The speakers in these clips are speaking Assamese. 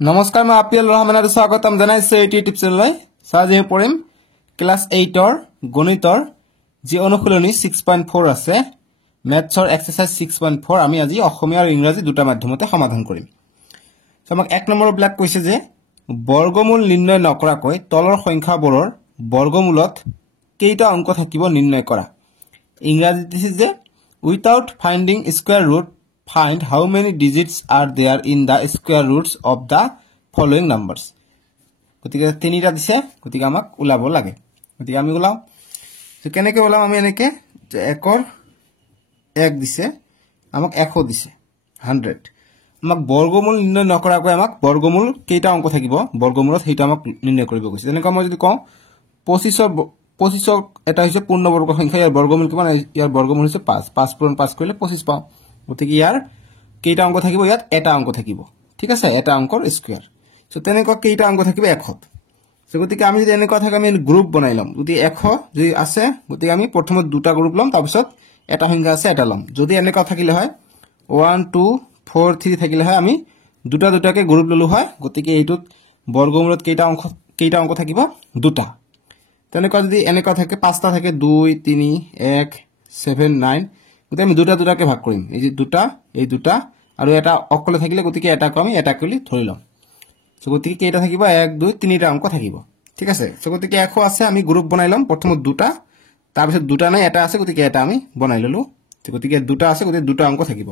নমস্কাৰ মই আপিল ৰহমান আৰু স্বাগতম জনাইছো ইউটিউব চেনেললৈ আজি পঢ়িম ক্লাস 8 ৰ গণিতৰ যি অনুশীলনী 6.4 আছে মেথছৰ এক্সাৰসাইজ 6.4 আমি আজি অসমীয়া আৰু ইংৰাজী দুটা মাধ্যমতে সমাধান কৰিম আমাক এক নম্বৰ ব্লক কৈছে যে বৰ্গমূল নিৰ্ণয় নকৰাকৈ তলৰ সংখ্যাবোৰৰ বৰ্গমূলত কেইটা অংক থাকিব নিৰ্ণয় কৰা ইংৰাজীত দিছে যে without finding square root find how many digits are there in the square roots of the following numbers গতিকে তিনিটা দিছে গতিকে আমাক উলাব লাগে গতিকে আমি উলাও তো কেনেকৈ উলাম আমি এনেকৈ যে 1 ৰ 1 দিছে আমাক 100 দিছে 100 আমাক বৰ্গমূল নিৰ্ণয় নকৰাকৈ আমাক বৰ্গমূল কেইটা অংক থাকিব বৰ্গমূলত হেইটা আমাক নিৰ্ণয় কৰিব কৈছে যেনেকৈ মই যদি কওঁ 25 এটা হৈছে পূৰ্ণবৰ্গ সংখ্যা ইয়াৰ বৰ্গমূল কিমান ইয়াৰ বৰ্গমূল হৈছে 5 5 পূৰণ 5 কৰিলে 25 পাওঁ গতিকে ইয়াৰ কেইটা অংক থাকিব ইয়াত এটা অংক থাকিব ঠিক আছে এটা অংকৰ স্কয়াৰ সো তেনেকৈ কেইটা অংক থাকিব 100 সো গতিকে আমি যদি এনেকৈ থাকে আমি গ্ৰুপ বনাই লম যদি 100 যদি আছে গতিকে আমি প্ৰথমে দুটা গ্ৰুপ লম তাৰ পিছত এটা সংখ্যা আছে এটা লম যদি এনেকৈ থাকিলে হয় 1 2 4 3 থাকিলে হয় আমি দুটা দুটাকে গ্ৰুপ ললো হয় গতিকে এইটোত বৰ্গমূলত কেইটা অংক থাকিব দুটা তেনেকৈ যদি এনেকৈ থাকে পাঁচটা থাকে 2 3 1 7 9 গতিকে আমি দুটা দুটাকে ভাগ কৰিম এই দুটা আৰু এটা অকলে থাকিলে গতিকে এটা আমি এটা কলি ধৰি লম সো গতিকে কেইটা থাকিব 1 2 3টা অংক থাকিব ঠিক আছে সো গতিকে 100 আছে আমি গ্ৰুপ বনাই লম প্ৰথমত দুটা তাৰ পিছত দুটা নাই এটা আছে গতিকে এটা আমি বনাই ললো গতিকে দুটা আছে গতিকে দুটা অংক থাকিব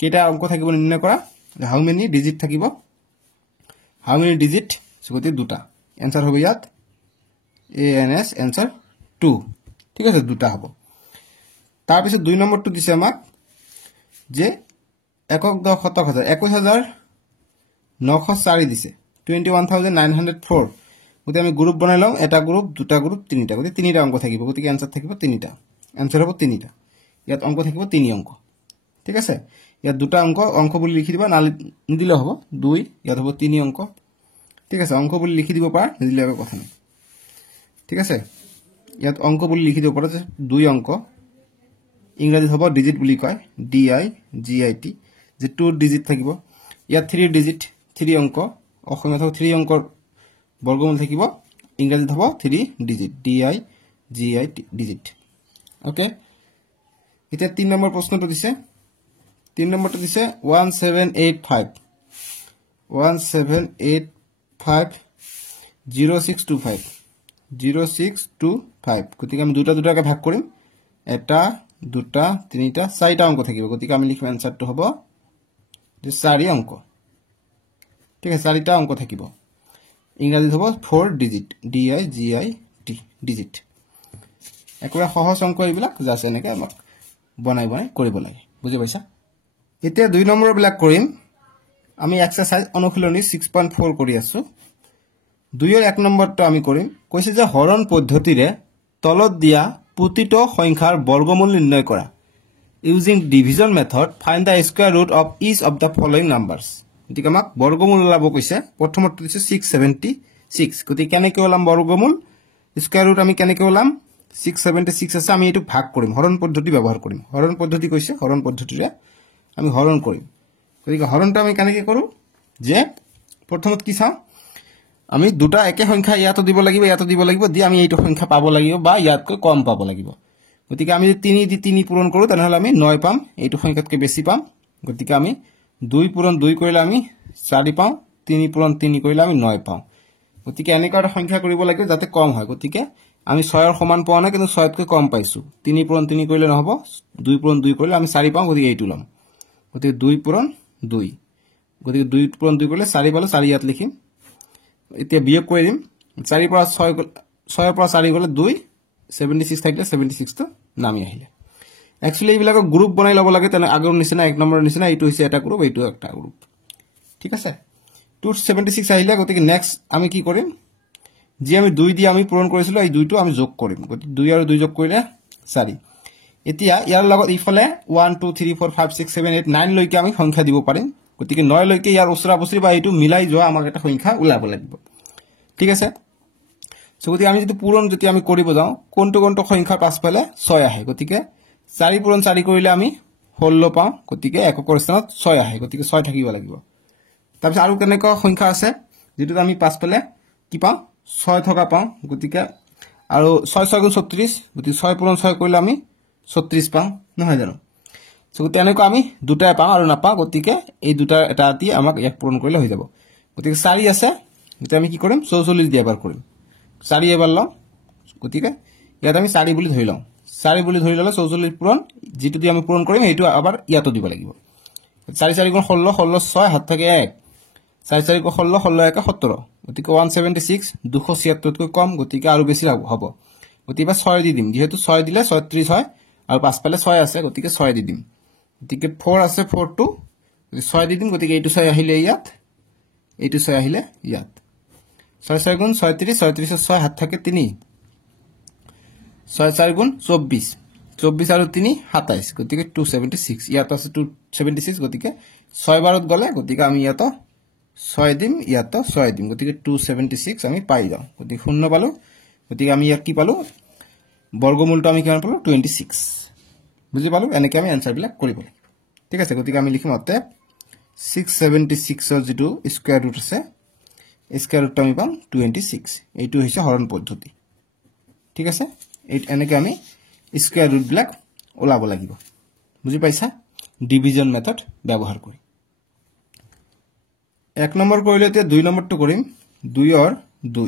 কেইটা অংক থাকিব নিৰ্ণয় কৰা হাউ মেনি ডিজিট থাকিব হাউ মেনি ডিজিট সো গতিকে দুটা এনসার হ'ব ইয়াত ans এনসার 2 ঠিক আছে দুটা হ'ব তাৰ পিছত দুই নম্বৰটো দিছে আমাক যে একক দহ শতক হাজাৰ 21904 দিছে 21904 গতিকে আমি গ্ৰুপ বনাই লম এটা গ্ৰুপ দুটা গ্ৰুপ তিনিটা গতিকে তিনিটা অংক থাকিব গতিকে এনসার থাকিব তিনিটা এনসার হ'ব তিনিটা ইয়াত অংক থাকিব তিনি অংক ঠিক আছে ইয়াত দুটা অংক বুলি লিখি দিবা নালি নিদিলে হ'ব 2 ইয়াত হ'ব তিনি অংক ঠিক আছে অংক বুলি লিখি দিব পাৰা নিদিলে একো কথা নাই ঠিক আছে ইয়াত অংক বুলি লিখি দিব পাৰা যে 2 অংক ইংৰাজীত হ'ব ডিজিট বুলি কয় D I G I T যে 2 ডিজিট থাকিব ইয়াত 3 ডিজিট 3 অংক অসমীয়াত 3 অংকৰ বৰ্গমূল থাকিব ইংৰাজীত হ'ব 3 digit D I G I T digit okay এটা 3 নম্বৰ প্ৰশ্নটো দিছে 3 নম্বৰটো দিছে 1785 0625 0625 গতিকে আমি দুটা দুটাকে ভাগ কৰিম এটা দুটা তিনিটা চাৰিটা অংক থাকিব গতিকে আমি লিখিম এনসাৰটো হ'ব যে 4 অংক ঠিক আছে চাৰিটা অংক থাকিব ইংৰাজীত হ'ব 4 digit D I G I T digit একবাৰ সহজ অংক এইবিলাক জাস্ট এনেকৈ আমাক বনাই কৰিব লাগে বুজি পাইছা এতিয়া দুই নম্বৰ বিলাক কৰিম আমি এক্সাৰসাইজ অনুশীলনী 6.4 কৰি আছো 2 ৰ 1 নম্বৰটো আমি কৰিম কৈছে যে হৰণ পদ্ধতিৰে তলত দিয়া প্ৰতিটো সংখ্যাৰ বৰ্গমূল নিৰ্ণয় কৰা using division method find the square root of each of the following numbers গতিকে আমাক বৰ্গমূল উলাব কৈছে প্ৰথমটো দিছে 676 গতিকে কেনেকৈ উলাম বৰ্গমূল স্কয়াৰ ৰুট আমি কেনেকৈ উলাম 676 আছে আমি এটো ভাগ কৰিম হৰণ পদ্ধতি ব্যৱহাৰ কৰিম হৰণ পদ্ধতি কৈছে হৰণ পদ্ধতিৰে আমি হৰণ কৰিম গতিকে হৰণটো আমি কেনেকৈ কৰো যে প্ৰথমত কি চাও আমি দুটা একে সংখ্যা ইয়াতো দিব লাগিব দি আমি এইটো সংখ্যা পাব লাগিব বা ইয়াতকৈ কম পাব লাগিব গতিকে আমি 3 দি 3 পূৰণ কৰো তেনেহলে আমি 9 পাম এইটো সংখ্যাতকৈ বেছি পাম গতিকে আমি 2 পূৰণ 2 কৰিলে আমি 4 পাম 3 পূৰণ 3 কৰিলে আমি 9 পাম গতিকে এনেকুৱা এটা সংখ্যা কৰিব লাগিব যাতে কম হয় গতিকে আমি 6 ৰ সমান পোৱা নাই কিন্তু 6 তকৈ কম পাইছো 3 পূৰণ 3 কৰিলে নহব 2 পূৰণ 2 কৰিলে আমি 4 পাম গতিকে এইটো লম গতিকে 2 পূৰণ 2 গতিকে 2 পূৰণ 2 কৰিলে 4 পালো 4 ইয়াত লিখিম এতিয়া বিয়োগ কৰি দিম 4 পৰা 6 পৰা 4 গলে 2 76 থাকিলে 76 টো নামি আহিলে একচুয়ালি এইবিলাক গ্ৰুপ বনাই লব লাগে তেনে আগৰ নিচিনা এক নম্বৰ নিচিনা এইটো হৈছে এটা গ্ৰুপ এইটো একটা গ্ৰুপ ঠিক আছে 276 আহিলে গতিকে নেক্সট আমি কি কৰিম যে আমি 2 দি আমি পূৰণ কৰিছিলো এই 2 টো আমি যোগ কৰিম গতিকে 2 আৰু 2 যোগ কৰিলে 4 এতিয়া ইয়াৰ লগত ইফালে 1 2 3 4 5 6 7 8 9 লৈকে আমি সংখ্যা দিব পাৰিম গতিকে 9 লৈকে ইয়াৰ ওচৰা-ওচৰি বা এইটো মিলাই যোৱা আমাক এটা সংখ্যা উলাব লাগিব ঠিক আছে সো গতিকে আমি যদি পূৰণ যদি আমি কৰিব যাও কোনটো সংখ্যা পাছফালে 6 আহে গতিকে 4 পূৰণ 4 কৰিলে আমি 16 পাওঁ গতিকে এককৰ স্থানত 6 আহে গতিকে 6 থাকিব লাগিব তাৰপিছত আৰু কেনেকুৱা সংখ্যা আছে যেটো আমি পাছফালে কি পাওঁ 6 থকা পাওঁ গতিকে আৰু 6 6 গুণ 36 গতিকে 6 পূৰণ 6 কৰিলে আমি 36 পাওঁ নহয় জানো সো তেনেকুৱা আমি দুটাই পাওঁ আৰু নাপাওঁ গতিকে এই দুটা এটা আতি আমাক এক পূৰণ কৰিলে হৈ যাব গতিকে 4 আছে গতিকে আমি কি কৰিম 44 দিয়ে এবাৰ কৰিম 4 এবাৰ লম গতিকে ইয়াত আমি 4 বুলি ধৰি লম 4 বুলি ধৰি ললে 44 পূৰণ যেটো দি আমি পূৰণ কৰিম এইটো আবার ইয়াতো দিব লাগিব 4 4 গুণ 16 16 6 হাত থাকে 1 4 4 গুণ 16 16 1 17 গতিকে 176 276 তকৈ কম গতিকে আৰু বেছি হ'ব গতিকে 6 দি দিম যেহেতু 6 দিলে 36 হয় আৰু পাছফালে 6 আছে গতিকে 6 দি দিম গতিকে 4 আছে 4 টু 6 দি দিম গতিকে এইটো 6 আহিলে ইয়াত এইটো 6 আহিলে ইয়াত 6 6 গুণ 36 36 6 হাত থাকে 3 6 4 গুণ 24 24 আৰু 3 27 গতিকে 276 ইয়াত আছে 276 গতিকে 6 বাৰত গলে গতিকে আমি ইয়াত 6 দিম ইয়াত 6 দিম গতিকে 276 আমি পাই যাও গতিকে শূন্য পালো গতিকে আমি ইয়াত কি পালো বর্গমূলটো আমি কিমান পালো 26 বুজি পালো এনেকৈ আমি আনসার বিলাক কৰিব লাগিব ঠিক আছে গতিকে আমি লিখিম অতে 676 ৰ যেটো স্কয়াৰ ৰুট আছে স্কয়াৰ ৰুট আমি পাম 26 এইটো হৈছে হৰণ পদ্ধতি ঠিক আছে এই এনেকৈ আমি স্কয়াৰ ৰুট বিলাক ওলাব লাগিব বুজি পাইছা ডিভিজন মেথড ব্যৱহাৰ কৰি এক নম্বৰ কৰিলে তে দুই নম্বৰটো কৰিম 2 ৰ 2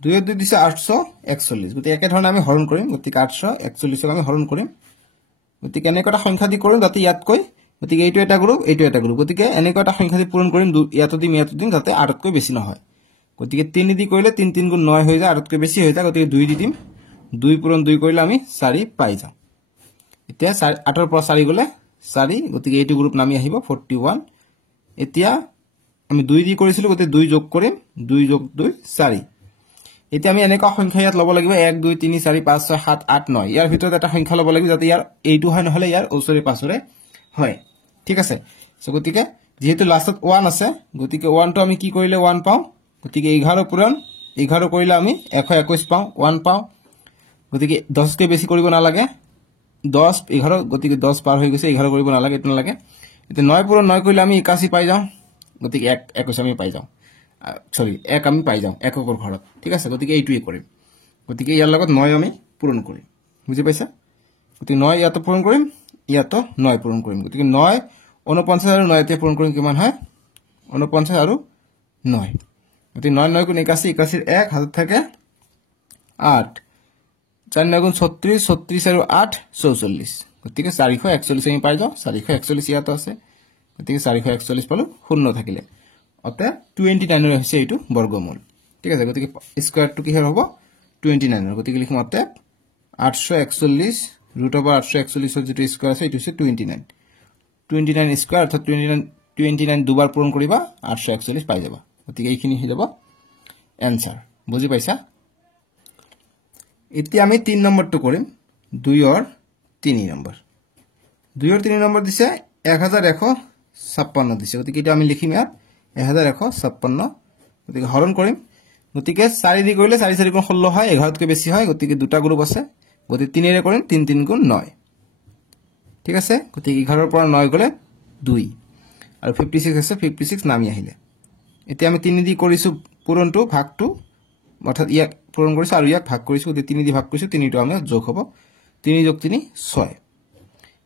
2 ৰ 2 দিছে 841 গতি একে ধৰণে আমি হৰণ কৰিম গতিকে 841 ক আমি হৰণ কৰিম গতিকে এনেকটা সংখ্যা দি কৰিম যাতে ইয়াত কৈ গতিকে এইটো এটা গ্ৰুপ গতিকে এনেকটা সংখ্যা দি পূৰণ কৰিম ইয়াত দিম যাতে 8 তকৈ বেছি নহয় গতিকে 3 দি কৰিলে 3 3 গুণ 9 হৈ যায় 8 তকৈ বেছি হৈ যায় গতিকে 2 দি দিম 2 পূৰণ 2 কৰিলে আমি 4 পাই যাম এতিয়া 8 ৰ পৰা 4 গলে 4 গতিকে এইটো গ্ৰুপ নামি আহিব 41 এতিয়া আমি 2 দি কৰিছিলো গতিকে 2 যোগ কৰিম 2 যোগ 2 4 এতিয়া আমি এনেকা সংখ্যা ইয়াত লব লাগিব 1 2 3 4 5 6 7 8 9 ইয়াৰ ভিতৰত এটা সংখ্যা লব লাগিব যাতে ইয়াৰ এইটো হয় নহলে ইয়াৰ ওচৰে পাছৰে হয় ঠিক আছে সো গতিকে যেহেতু লাষ্টত 1 আছে গতিকে 1 টো আমি কি কৰিলে 1 পাও গতিকে 11 পূৰণ 11 কৰিলে আমি 121 পাও 1 পাও গতিকে 10 কে বেছি কৰিব না লাগে 10 11 গতিকে 10 পাৰ হৈ গৈছে 11 কৰিব না লাগে এটো না লাগে এতিয়া 9 পূৰণ 9 কৰিলে আমি 81 পাই যাও গতিকে 21 আমি পাই যাও সৰি 1 আমি পাই যাও এককৰ ঘৰত ঠিক আছে গতিকে এইটোই কৰিম গতিকে ইয়াৰ লগত 9 আমি পূৰণ কৰিম বুজি পাইছা গতিকে 9 ইয়াত পূৰণ কৰিম ইয়াত 9 পূৰণ কৰিম গতিকে 9 49 আৰু 9 তে পূৰণ কৰিম কিমান হয় 49 আৰু 9 গতিকে 9 9 গুণ 81 81 1 হাতত থাকে 8 4 9 গুণ 36 36 আৰু 8 44 গতিকে 441 আমি পাই যাও 441 ইয়াত আছে গতিকে 441 পালো শূন্য থাকিলে অতে 29 হৈছে এইটো বৰ্গমূল ঠিক আছে গতিকে স্কয়াৰ টো কি হ'ব 29 গতিকে লিখম অতে 841 ৰুট অভাৰ 841 ৰ যেটো স্কয়াৰ আছে এটো হৈছে 29 স্কয়াৰ অৰ্থাৎ 29 দুবাৰ পূৰণ কৰিবা 841 পাই যাবা গতিকে এইখিনি হৈ যাব এনসাৰ বুজি পাইছা এতিয়া আমি 3 নম্বৰটো কৰিম 2 ৰ 3 নম্বৰ 2 ৰ 3 নম্বৰ দিছে 1156 দিছে গতিকে এটা আমি লিখিম ইয়াত 1156 গতিকে হৰণ কৰিম গতিকে 4 দি কৰিলে 4 4 গুণ 16 হয় 11 তকৈ বেছি হয় গতিকে দুটা গ্ৰুপ আছে গতিকে 3 ৰে কৰিম 3 3 গুণ 9 ঠিক আছে গতিকে 11 ৰ পৰা 9 গলে 2 আৰু 56 আছে 56 নামি আহিলে এতিয়া আমি 3 দি কৰিছো পূৰণটো ভাগটো অৰ্থাৎ ইয়াক পূৰণ কৰিছো আৰু ইয়াক ভাগ কৰিছো গতিকে 3 দি ভাগ কৰিছো 3 টো আমি যোগ হ'ব 3 যোগ 3 6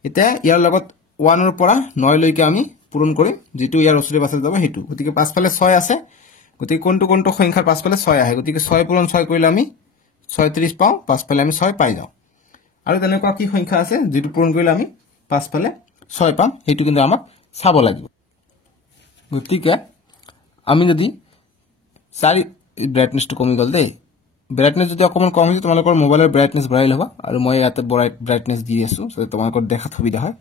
এতিয়া ইয়াৰ লগত 1 ৰ পৰা 9 লৈকে আমি পূৰণ কৰিম যেটো ইয়াৰ ওচৰে পাছৰে যাব হেতু গতিকে পাছফালে 6 আছে গতিকে কোনটো সংখ্যাৰ পাছফালে 6 আহে গতিকে 6 পূৰণ 6 কৰিলে আমি 36 পাও পাছফালে আমি 6 পাই যাও আৰু তেনেকুৱা কি সংখ্যা আছে যেটো পূৰণ কৰিলে আমি পাছফালে 6 পাম হেতু কিন্তু আমাক চাব লাগিব গতিকে আমি যদি 4 ব্ৰাইটনেছটো কমি গল দেই ব্ৰাইটনেছ যদি অকমান কম হৈছে তোমালোকৰ মোবাইলৰ ব্ৰাইটনেছ বঢ়াই লবা আৰু মই ইয়াতে ব্ৰাইটনেছ দি আছো সো তোমালোকৰ দেখাত সুবিধা হয়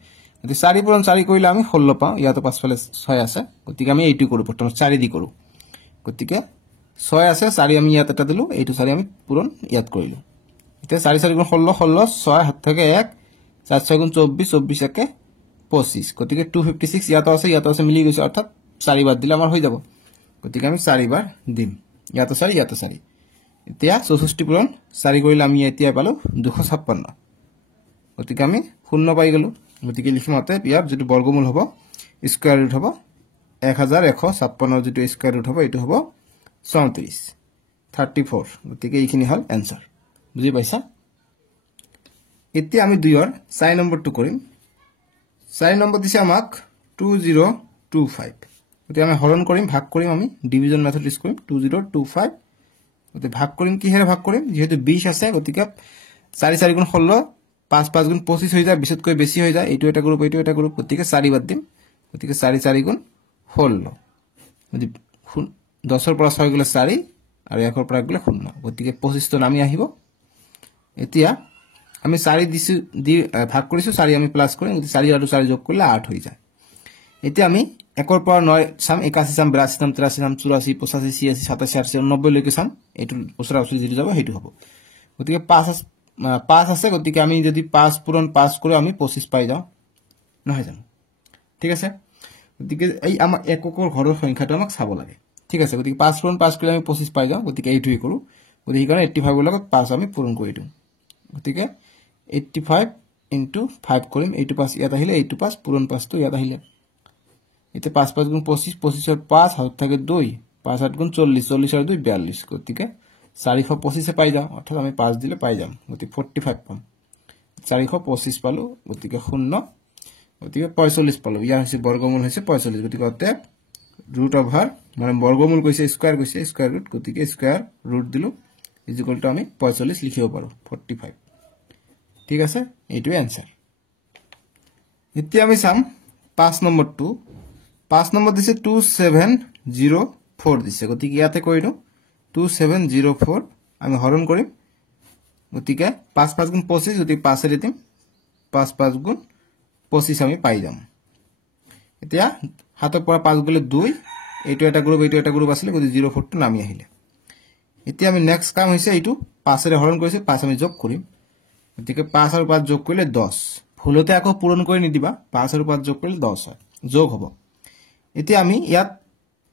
গতিকে 4 পূৰণ 4 কৰিলে আমি 16 পাও ইয়াতে পাছফালে 6 আছে গতিকে আমি এইটো কৰো প্ৰথম 4 দি কৰো গতিকে 6 আছে 4 আমি ইয়াত এটা দিলো এইটো 4 আমি পূৰণ ইয়াত কৰিলো এতিয়া 4 4 গুণ 16 16 6 হাত থাকে 1 4 6 গুণ 24 24 একে 25 গতিকে 256 ইয়াত আছে মিলি গৈছে অৰ্থাৎ 4 বাৰ দিলে আমাৰ হৈ যাব গতিকে আমি 4 বাৰ দিম ইয়াত 4 এতিয়া 64 পূৰণ 4 কৰিলে আমি এতিয়া পালো 256 গতিকে আমি শূন্য পাই গলো গতিকে লিখিম অতে ইয়াৰ যেটো বৰ্গমূল হ'ব স্কয়াৰ ৰুট হ'ব 1156 যেটো স্কয়াৰ ৰুট হ'ব এটো হ'ব 34 34 গতিকে এইখিনি হল आंसर বুজি পাইছা এতিয়া আমি 2 ৰ 4 নম্বৰটো কৰিম 4 নম্বৰ দিছে আমাক 2025 গতিকে আমি হৰণ কৰিম ভাগ কৰিম আমি ডিভিজন মেথড ইউজ কৰিম 2025 গতিকে ভাগ কৰিম কিহেৰে ভাগ কৰিম যেহেতু 20 আছে গতিকে 4 4 গুণ 16 5 5 গুণ 25 হৈ যায় 20 তকৈ বেছি হৈ যায় এইটো এটা গ্ৰুপ গতিকে 4 বাদ দিম গতিকে 4 4 গুণ 16 যদি 10 ৰ পৰা 6 গলে 4 আৰু 1 ৰ পৰা গলে 0 গতিকে 25 তো নামি আহিব এতিয়া আমি 4 দিছো দি ভাগ কৰিছো 4 আমি প্লাস কৰিম 4 আৰু 4 যোগ কৰিলে 8 হৈ যায় এতিয়া আমি 1 ৰ পৰা 9 সাম 81 সাম 82 সাম 83 সাম 84 85 86 87 88 90 লৈকে সাম এটো ওচৰা ওচৰি যেটো যাব হেতু হ'ব গতিকে 5 আছে গতিকে আমি যদি 5 পূৰণ 5 কৰি আমি 25 পাই যাও নহয় জানো ঠিক আছে গতিকে এই আমাৰ এককৰ ঘৰৰ সংখ্যাটো আমাক চাব লাগে ঠিক আছে গতিকে 5 পূৰণ 5 কৰি আমি 25 পাই যাও গতিকে এইটোই কৰো গতিকে কাৰণ 85 ৰ লগত 5 আমি পূৰণ কৰি দিও গতিকে 85 * 5 কৰিম এইটো 5 ইয়াত আহিলে এইটো 5 পূৰণ 5 টো ইয়াত আহিলে এতে 5 5 গুণ 25 25 ৰ 5 হাত থাকে 2 5 8 গুণ 40 40 আর 2 42 গতিকে 425 এ পাই যাও অর্থাৎ আমি 5 দিলে পাই যাম গতিকে 45 পাম 425 পালো গতিকে 0 গতিকে 45 পালো ইয়াৰ হৈছে বৰ্গমূল হৈছে 45 গতিকে অতে ৰুট ওভাৰ মানে বৰ্গমূল কৈছে স্কয়াৰ ৰুট গতিকে স্কয়াৰ ৰুট দিলো ইকুয়াল টু আমি 45 লিখিব পাৰো 45 ঠিক আছে এইটোই आंसर এতিয়া আমি চাম 5 নম্বৰটো 5 নম্বৰ দিছে 2704 দিছে গতিকে ইয়াতে কইনো 2704 আমি হৰণ কৰিম গতিকে 5 5 গুণ 25 যদি 5 এ দিম 5 5 গুণ 25 আমি পাই যাম এতিয়া হাতৰ পৰা 5 গলে 2 এইটো এটা গ্ৰুপ আছিল গতিকে 04 টো নামি আহিলে এতিয়া আমি নেক্সট কাম হৈছে এইটো 5 এৰে হৰণ কৰিছে 5 আমি যোগ কৰিম গতিকে 5 আৰু 5 যোগ কৰিলে 10 ভুলতে আকৌ পূৰণ কৰি নিদিবা 5 আৰু 5 যোগ কৰিলে 10 হয় যোগ হ'ব এতিয়া আমি ইয়াত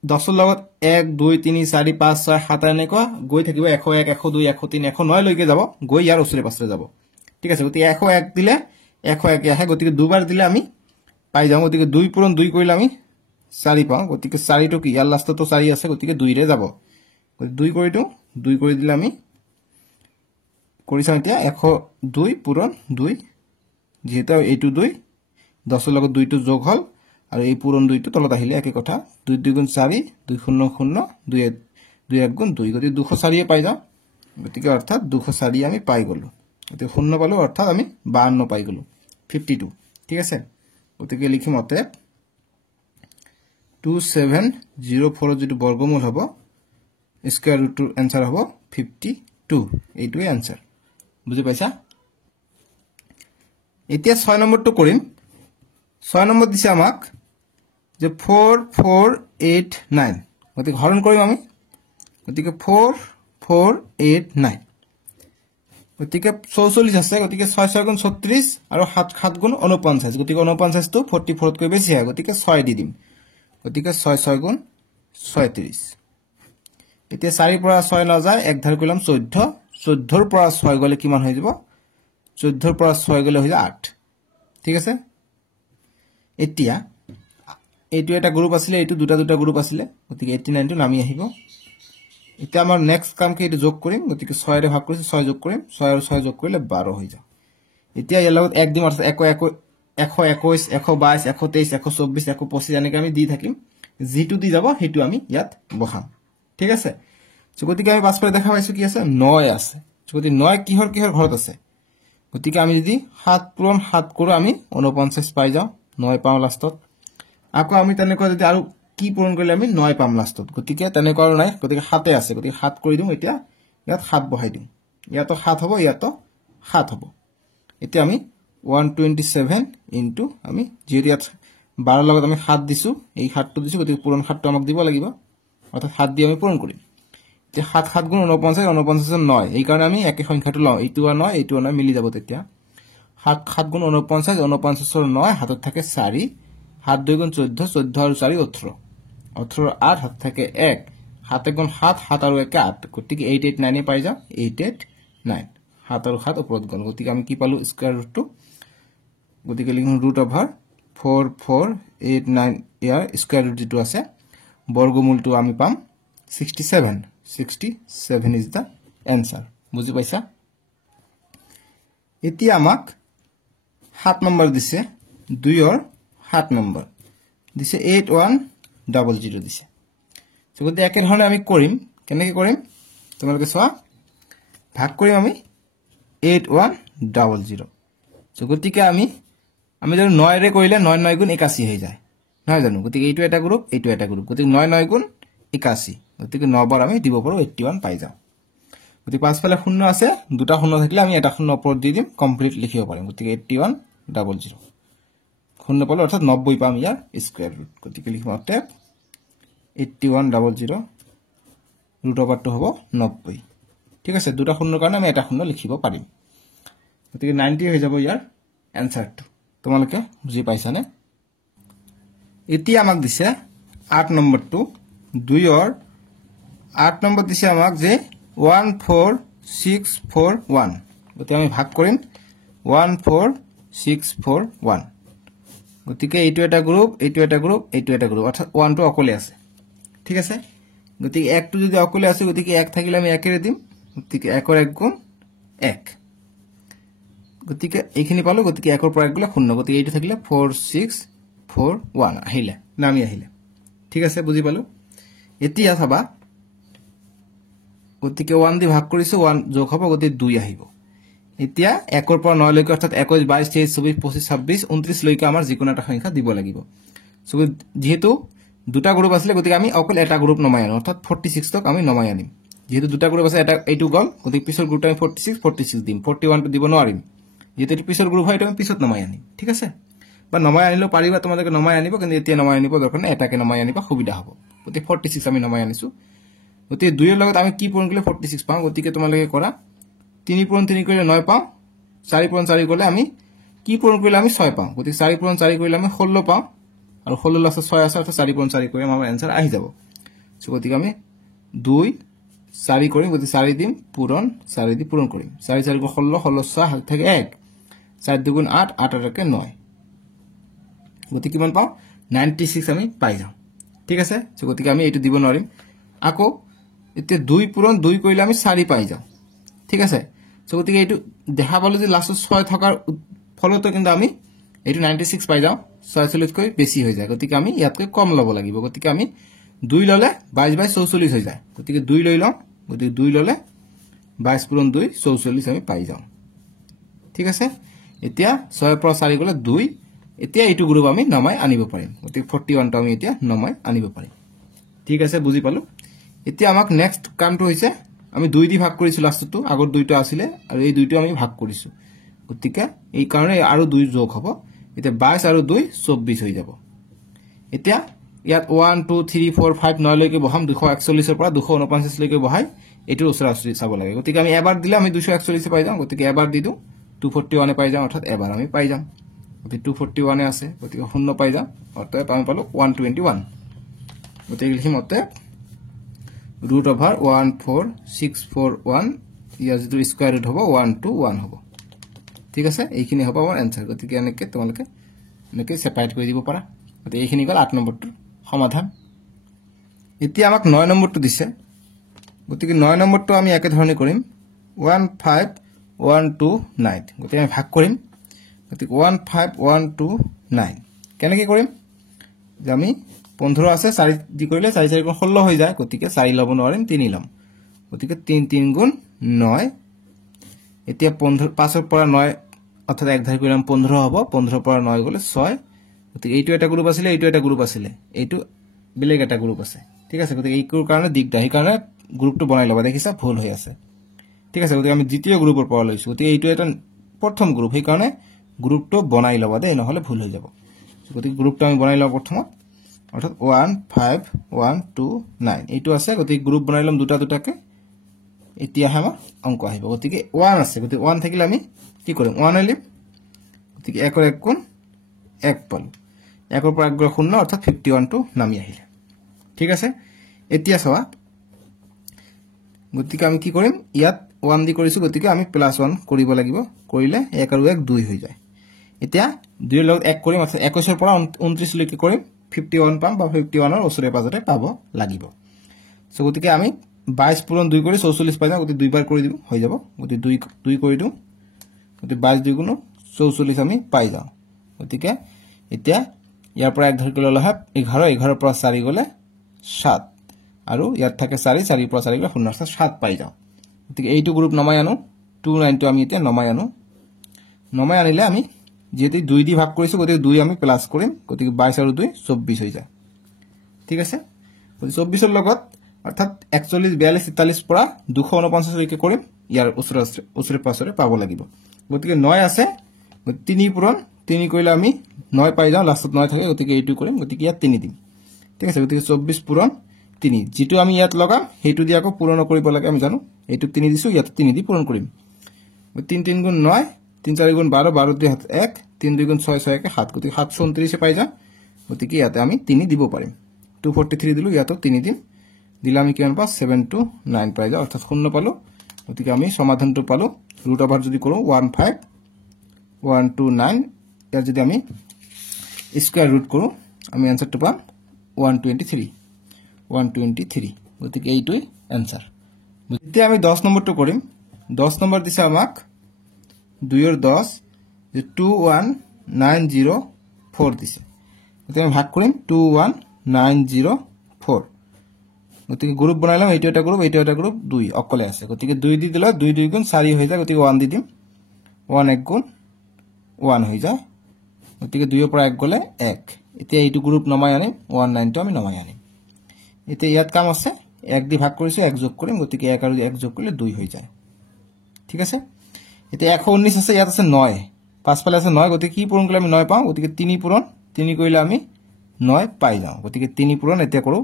10 ৰ লগত 1 2 3 4 5 6 7 এনেকুৱা গৈ থাকিব 101 102 103 109 লৈকে যাব গৈ ইয়াৰ ওচৰে পাছৰে যাব ঠিক আছে গতিকে 101 দিলে 101 আহে গতিকে দুবাৰ দিলে আমি পাই যাম গতিকে 2 পূৰণ 2 কৰিলে আমি 4 পাম গতিকে 4 টো কি ইয়াৰ লাষ্টটো 4 আছে গতিকে 2 ৰে যাব গতিকে 2 কৰি দিও 2 কৰি দিলে আমি কৰিছা এতিয়া 102 পূৰণ 2 যেটা এইটো 2 10 ৰ লগত 2 টো যোগ হল আৰু এই পূৰণ 2 টো তলত আহিলে একে কথা 2 2 গুণ 4 2 0 0 2 1 গুণ 2 গতিকে 204 পাই যাও গতিকে অৰ্থাৎ 204 আমি পাই গলো গতিকে 0 পালো অৰ্থাৎ আমি 52 পাই গলো 52 ঠিক আছে গতিকে লিখিম অতে 2704 যেটো বর্গমূল হ'ব স্কয়াৰ ৰুট ৰ आंसर হ'ব 52 এইটোই आंसर বুজি পাইছা এতিয়া 6 নম্বৰটো কৰিম 6 নম্বৰ দিছে আমাক যে 4489 গতিকে হৰণ কৰিম আমি গতিকে 4489 গতিকে 44 আছে গতিকে 6 6 গুণ 36 আৰু 7 7 গুণ 49 গতিকে 49 টো 44 তকৈ বেছি হয় গতিকে 6 দি দিম গতিকে 6 6 গুণ 36 এতিয়া 4 পৰা 6 না যায় এক ধাৰ কৰিলাম 14 14 ৰ পৰা 6 গলে কিমান হৈ যাব 14 ৰ পৰা 6 গলে হৈ যায় 8 ঠিক আছে এতিয়া এইটো এটা গ্ৰুপ আছিল এইটো দুটা গ্ৰুপ আছিল গতিকে 89 টো নামি আহিব এতিয়া আমাৰ নেক্সট কাম কি এইটো যোগ কৰিম গতিকে 6 ৰে ভাগ কৰিছো 6 যোগ কৰিম 6 আৰু 6 যোগ কৰিলে 12 হৈ যায় এতিয়া ইয়াৰ লগত এক দিম অৰ্থাৎ 121 122 123 124 125 এনেকৈ আমি দি থাকিম জিটো দি যাব হেতু আমি ইয়াত বহাম ঠিক আছে গতিকে আমি পাছ কৰি দেখা পাইছো কি আছে 9 আছে গতিকে 9 কিহৰ ঘৰত আছে গতিকে আমি যদি 7 পূৰণ 7 কৰো আমি 49 পাই যাও 9 পাম লাষ্টত আকৌ আমি তেনেকৈ যদি আৰু কি পূৰণ কৰিলে আমি 9 পাম লাষ্টত গতিকে তেনেকৈ আৰু নাই গতিকে 7 আছে গতিকে 7 কৰি দিম এতিয়া ইয়াত 7 বহাই দিম ইয়াতো 7 হ'ব ইয়াতো 7 হ'ব এতিয়া আমি 127 ইনটু আমি যেহেতু ইয়াত 12 লগত আমি 7 দিছো এই 7 টো দিছো গতিকে পূৰণ 7 টো আমাক দিব লাগিব অৰ্থাৎ 7 দি আমি পূৰণ কৰিম এতিয়া 7 7 গুণ 49 49 9 এই কাৰণে আমি একে সংখ্যাটো লওঁ এইটো আৰু 9 এইটো 9 মিলি যাব তেতিয়া 7 7 গুণ 49 49 ৰ 9 হাতত থাকে 4 7 2 গুণ 14 14 আৰু 4 18 18 8 হাত থাকে 1 7 গুণ 7 7 আৰু 1 8 গতিকে 889 পাই যাও 889 7 আৰু 7 ওপৰত গল গতিকে আমি কি পালো স্কয়াৰ ৰুট টো গতিকে লিখো ৰুট ওভাৰ 4489 8 9 ইয়াৰ স্কয়াৰ ৰুট যেটো আছে বৰ্গমূলটো আমি পাম 67 ইজ দা এনসাৰ বুজি পাইছা এতিয়া আমাক 7 নম্বৰ দিছে 2 ৰ 7 নম্বৰ দিছে 8100 দিছে সো গতি একে ধৰণে আমি কৰিম কেনেকৈ কৰিম তোমালোকে চোৱা ভাগ কৰিম আমি 8100 সো গতিকে আমি যদি 9 ৰে কৰিলে 9 9 গুণ 81 হৈ যায় নহয় জানো গতিকে এইটো এটা গ্ৰুপ গতিকে 9 9 গুণ 81 গতিকে 9 বাৰ আমি দিব পাৰো 81 পাই যাম গতিকে পাছফালে শূন্য আছে দুটা শূন্য থাকিলে আমি এটা শূন্য ওপৰত দি দিম কমপ্লিট লিখিব পাৰিম গতিকে 8100 শূন্য পালো অৰ্থাৎ 90 পাম ইয়াৰ স্কয়াৰ ৰুট গতিকে লিখিম অতএব 8100 ৰুট ওভাৰটো হ'ব 90 ঠিক আছে দুটা শূন্যৰ কাৰণে আমি এটা শূন্য লিখিব পাৰিম গতিকে 90 হৈ যাব ইয়াৰ এনসাৰটো তোমালোকে বুজি পাইছানে এতিয়া আমাক দিছে 8 নম্বৰটো 2 ৰ 8 নম্বৰ দিছে আমাক যে 14641 গতি আমি ভাগ কৰিম 14641 গতিকে এইটো এটা গ্ৰুপ অৰ্থাৎ 1 টো অকলে আছে ঠিক আছে গতিকে 1 টো যদি অকলে আছে গতিকে 1 থাকিলে আমি 1 এৰে দিম গতিকে 1 ৰ 1 গুণ 1 গতিকে এইখিনি পালো গতিকে 1 ৰ পৰা 1 গলে শূন্য গতিকে এইটো থাকিলে 4641 আহিলে নামি আহিলে ঠিক আছে বুজি পালো এতিয়া চাবা গতিকে 1 দি ভাগ কৰিছো 1 যোগ হ'ব গতিকে 2 আহিব এতিয়া 1 ৰ পৰা 9 লৈকে অৰ্থাৎ 21 22 23 24 25 26 29 লৈকে আমাৰ যিকোনো এটা সংখ্যা দিব লাগিব সো যেহেতু দুটা গ্ৰুপ আছিল গতিকে আমি অকল এটা গ্ৰুপ নমাই আনো অৰ্থাৎ 46 তক আমি নমাই আনিম যেহেতু দুটা গ্ৰুপ আছে এটা এইটো গল গতিকে পিছৰ গ্ৰুপটো আমি 46 দিম 41 টো দিব নোৱাৰিম যেহেতু পিছৰ গ্ৰুপ হয় এটা আমি পিছত নমাই আনিম ঠিক আছে বা নমাই আনিলো পাৰিবা তোমালোকে নমাই আনিব কিন্তু এতিয়া নমাই আনিব দৰকাৰ নাই এটাকে নমাই আনিবা সুবিধা হ'ব গতিকে 46 আমি নমাই আনিছো গতিকে 2 ৰ লগত আমি কি পূৰণ কৰিলে 46 পাওঁ গতিকে তোমালোকে কৰা 3 পূৰণ 3 কৰিলে 9 পাওঁ 4 পূৰণ 4 কৰিলে আমি কি পূৰণ কৰিলে আমি 6 পাওঁ গতিকে 4 পূৰণ 4 কৰিলে আমি 16 পাওঁ আৰু 16 লাষ্ট 6 আছে অৰ্থাৎ 4 পূৰণ 4 কৰিলে আমাৰ এনসাৰ আহি যাব সো গতিকে আমি 2 4 কৰিম গতিকে 4 দিম পূৰণ 4 দি পূৰণ কৰিম 4 4 গুণ 16 16 6 থাকে 1 4 2 গুণ 8 8 8 9 গতিকে কিমান পাওঁ 96 আমি পাই যাওঁ ঠিক আছে সো গতিকে আমি এইটো দিব নোৱাৰিম আকৌ এতিয়া 2 পূৰণ 2 কৰিলে আমি 4 পাই যাওঁ ঠিক আছে সো গতিকে এইটো দেখা পালো যে লাষ্ট 6 থকাৰ ফলতো কিন্তু আমি এইটো 96 পাই যাওঁ 46 কৈ বেছি হৈ যায় গতিকে আমি ইয়াতকৈ কম লব লাগিব গতিকে আমি 2 ললে 22 44 হৈ যায় গতিকে 2 লৈ লওঁ গতিকে 2 ললে 22 পূৰণ 2 44 আমি পাই যাওঁ ঠিক আছে এতিয়া 6 পৰা 4 গলে 2 এতিয়া এইটো গ্ৰুপ আমি নমাই আনিব পাৰিম গতিকে 41 টো আমি এতিয়া নমাই আনিব পাৰিম ঠিক আছে বুজি পালো এতিয়া আমাক নেক্সট কামটো হৈছে আমি 2 দি ভাগ কৰিছো লাষ্টটো আগৰ 2টো আছিল আৰু এই 2টো আমি ভাগ কৰিছো গতিকে এই কাৰণে আৰু 2 যোগ হ'ব এতিয়া 22 আৰু 2 24 হৈ যাব এতিয়া ইয়াত 1 2 3 4 5 9 লৈকে বহাম 241 ৰ পৰা 249 লৈকে বহাই এটো ওচৰা-ওচৰি চাব লাগে গতিকে আমি এবাৰ দিলে আমি 241 পাই যাম গতিকে এবাৰ দি দিও 241 পাই যাম অৰ্থাৎ এবাৰ আমি পাই যাম গতিকে 241 আছে গতিকে শূন্য পাই যাম অৰ্থাৎ আমি পালো 121 গতিকে লিখিম অতএব root over 14641 ইয়াৰ যেটো স্কয়াৰ ৰুট হ'ব 121 হ'ব ঠিক আছে এইখিনি হ'ব আমাৰ এনসাৰ গতিকে এনেকৈ তোমালোকে এনেকৈ সেপাৰেট কৰি দিব পাৰা গতিকে এইখিনি গল 8 নম্বৰটোৰ সমাধান এতিয়া আমাক 9 নম্বৰটো দিছে গতিকে 9 নম্বৰটো আমি একে ধৰণে কৰিম 15129 গতিকে আমি ভাগ কৰিম গতিকে 15129 কেনেকৈ কৰিম যে আমি 15 আছে 4 দি কৰিলে 4 4 গুণ 16 হৈ যায় গতিকে 4 লব নোৱাৰিম 3 লম গতিকে 3 3 গুণ 9 এতিয়া 15 5 ৰ পৰা 9 অৰ্থাৎ এক ধাই কৰিম 15 হ'ব 15 পৰা 9 গলে 6 গতিকে এইটো এটা গ্ৰুপ আছিল এইটো এটা গ্ৰুপ আছিল এইটো বেলেগ এটা গ্ৰুপ আছে ঠিক আছে গতিকে এইটোৰ কাৰণে দিগদাৰ এই কাৰণে গ্ৰুপটো বনাই লবা দেখিছা ভুল হৈ আছে ঠিক আছে গতিকে আমি দ্বিতীয় গ্ৰুপৰ পৰা লৈছো গতিকে এইটো এটা প্ৰথম গ্ৰুপ এই কাৰণে গ্ৰুপটো বনাই লবা দেই নহলে ভুল হৈ যাব গতিকে গ্ৰুপটো আমি বনাই লওঁ প্ৰথমত অৰ্থাৎ 15129 এইটো আছে গতিকে গ্ৰুপ বনাই লম দুটা দুটাকে এতিয়া আমাৰ অংক আহিব গতিকে 1 আছে গতিকে 1 থাকিলে আমি কি কৰিম 1 লিম গতিকে 1 ৰ 1 গুণ 1 পালো 1 ৰ পৰা 1 গলে 0 অৰ্থাৎ 51 টো নামি আহিলে ঠিক আছে এতিয়া চাবা গতিকে আমি কি কৰিম ইয়াত 1 দি কৰিছো গতিকে আমি +1 কৰিব লাগিব কৰিলে 1 আৰু 1 2 হৈ যায় এতিয়া 2 লগত 1 কৰিম অৰ্থাৎ 21 পৰা 29 লৈকে কৰিম 51 পাম বা 51 ৰ ওচৰে পাজতে পাব লাগিব সো গতিকে আমি 22 পূৰণ 2 কৰি 44 পাই যাম গতিকে দুইবাৰ কৰি দিম হৈ যাব গতিকে 2 কৰি দিম গতিকে 22 2 গুণ 44 আমি পাই যাম গতিকে এতিয়া ইয়াৰ পৰা এক ধৰি ললে হয় 11 11 পৰা 4 গলে 7 আৰু ইয়াত থাকে 4 4 পৰা 4 গলে 0 অৰ্থাৎ 7 পাই যাম গতিকে এইটো গ্ৰুপ নমাই আনো 29 টো আমি এতিয়া নমাই আনিলে আমি যেতি 2 দি ভাগ কৰিছো গতিকে 2 আমি প্লাস কৰিম গতিকে 22 আৰু 2 24 হৈ যায় ঠিক আছে গতিকে 24 ৰ লগত অৰ্থাৎ 41 42 43 পৰা 249 লৈকে কৰিম ইয়াৰ ওচৰে পাছৰে পাব লাগিব গতিকে 9 আছে 3 পূৰণ 3 কৰিলে আমি 9 পাই যাম লাষ্টত 9 থাকে গতিকে এইটো কৰিম গতিকে ইয়াত 3 দিম ঠিক আছে গতিকে 24 পূৰণ 3 যেটো আমি ইয়াত লগাম হেতু দি আকৌ পূৰণ কৰিব লাগে আমি জানো এইটো 3 দিছো ইয়াত 3 দি পূৰণ কৰিম 3 3 গুণ 9 3 4 গুণ 12 12 2 1 3 2 গুণ 6 6 1 7 গতিকে 729 পাই যাম গতিকে ইয়াতে আমি 3 দিব পাৰিম 243 দিলো ইয়াতো 3 দিম দিলে আমি কিমান পাম 729 পাই যাম অৰ্থাৎ 0 পালো গতিকে আমি সমাধানটো পালো ৰুট ওভাৰ যদি কৰো 15129 ইয়াত যদি আমি স্কয়াৰ ৰুট কৰো আমি আনসাৰটো পাম 123 গতিকে এইটোই आंसर এতিয়া আমি 10 নম্বৰটো কৰিম 10 নম্বৰ দিছে আমাক 2 এৰ 10 যে 21904 দিছে এতিয়া আমি ভাগ কৰিম 21904 গতিকে গ্ৰুপ বনাইলাম এইটো এটা গ্ৰুপ 2 অকলে আছে গতিকে 2 দি দিলে 2 2 গুণ 4 হৈ যায় গতিকে 1 দি দিম 1 1 গুণ 1 হৈ যায় গতিকে 2 এর পৰা 1 গলে 1 এতিয়া এইটো গ্ৰুপ নমাই আনিম 19 টো আমি নমাই আনিম এতিয়া ইয়াত কাম আছে 1 দি ভাগ কৰিছো 1 যোগ কৰিম গতিকে 1 আৰু 1 যোগ কৰিলে 2 হৈ যায় ঠিক আছে এতিয়া 119 আছে ইয়াত আছে 9 পাঁচফালে আছে 9 গতিকে কি পূৰণ কৰিলে আমি 9 পাম গতিকে 3 পূৰণ 3 কৰিলে আমি 9 পাই যাও গতিকে 3 পূৰণ এতিয়া কৰো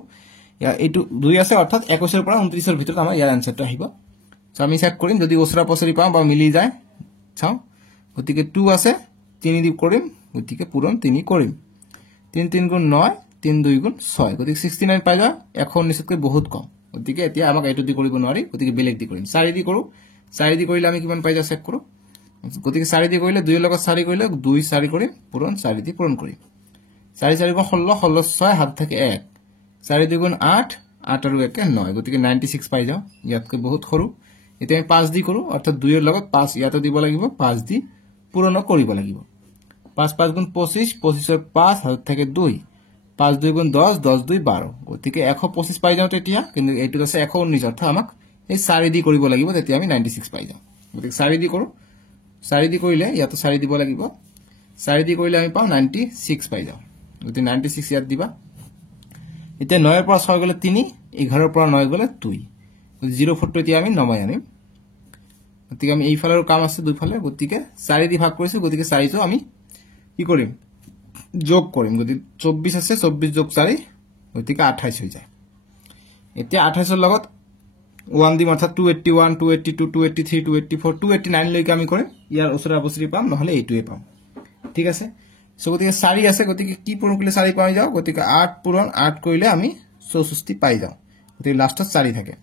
এইটো 2 আছে অৰ্থাৎ 21 ৰ পৰা 29 ৰ ভিতৰত আমাৰ ইয়াৰ आंसरটো আহিব সো আমি চেক কৰিম যদি ওচৰা পছৰি পাম বা মিলি যায় চাও গতিকে 2 আছে 3 দি কৰিম গতিকে পূৰণ 3 কৰিম 3 3 গুণ 9 3 2 গুণ 6 গতিকে 69 পাই যা 119 কৈ বহুত কম গতিকে এতিয়া আমাক এইটো দি কৰিব নোৱাৰি গতিকে বেলেগ দি কৰিম 4 দি কৰো 4 দি কৰিলে আমি কিমান পাই যা চেক কৰো গতিকে 4 দি কৰিলে 2 এৰ লগত 4 কৰিলে 2 4 কৰিম পূৰণ 4 দি পূৰণ কৰিম 4 4 গুণ 16 16 6 হাত থাকে 1 4 2 গুণ 8 8 আৰু 1 9 গতিকে 96 পাই যাও ইয়াতকৈ বহুত সৰু এতিয়া আমি 5 দি কৰো অৰ্থাৎ 2 এৰ লগত 5 ইয়াতে দিব লাগিব 5 দি পূৰণ কৰিব লাগিব 5 5 গুণ 25 25 এর 5 হাত থাকে 2 5 2 গুণ 10 10 2 12 গতিকে 125 পাই যাও তেতিয়া কিন্তু এইটো আছে 119 অর্থাৎ আমাক এই 4 দি কৰিব লাগিব তেতিয়া আমি 96 পাই যাও গতিকে 4 দি কৰো 4 দি কৰিলে ইয়াতে 4 দিব লাগিব 4 দি কৰিলে আমি পাও 96 পাই যাও গতিকে 96 ইয়াত দিবা এতিয়া 9 এর পৰা 6 গলে 3 11 এৰ পৰা 9 গলে 2 04 টো এতিয়া আমি নমাই আনিম গতিকে আমি এই ফালৰ কাম আছে দুই ফালে গতিকে 4 দি ভাগ কৰিছো গতিকে 4 টো আমি কি কৰিম যোগ কৰিম গতিকে 24 আছে 24 যোগ 4 গতিকে 28 হৈ যায় এতিয়া 28 এর লগত 1 দিম অর্থাৎ 281 282 283 284 289 লৈকে আমি কৰিম ইয়াৰ ওচৰা বছৰি পাম নহলে এইটোৱে পাম ঠিক আছে সো গতিকে 4 আছে গতিকে কি পূৰণ কৰিলে 4 পাই যাও গতিকে 8 পূৰণ 8 কৰিলে আমি 64 পাই যাও গতিকে লাষ্টত 4 থাকে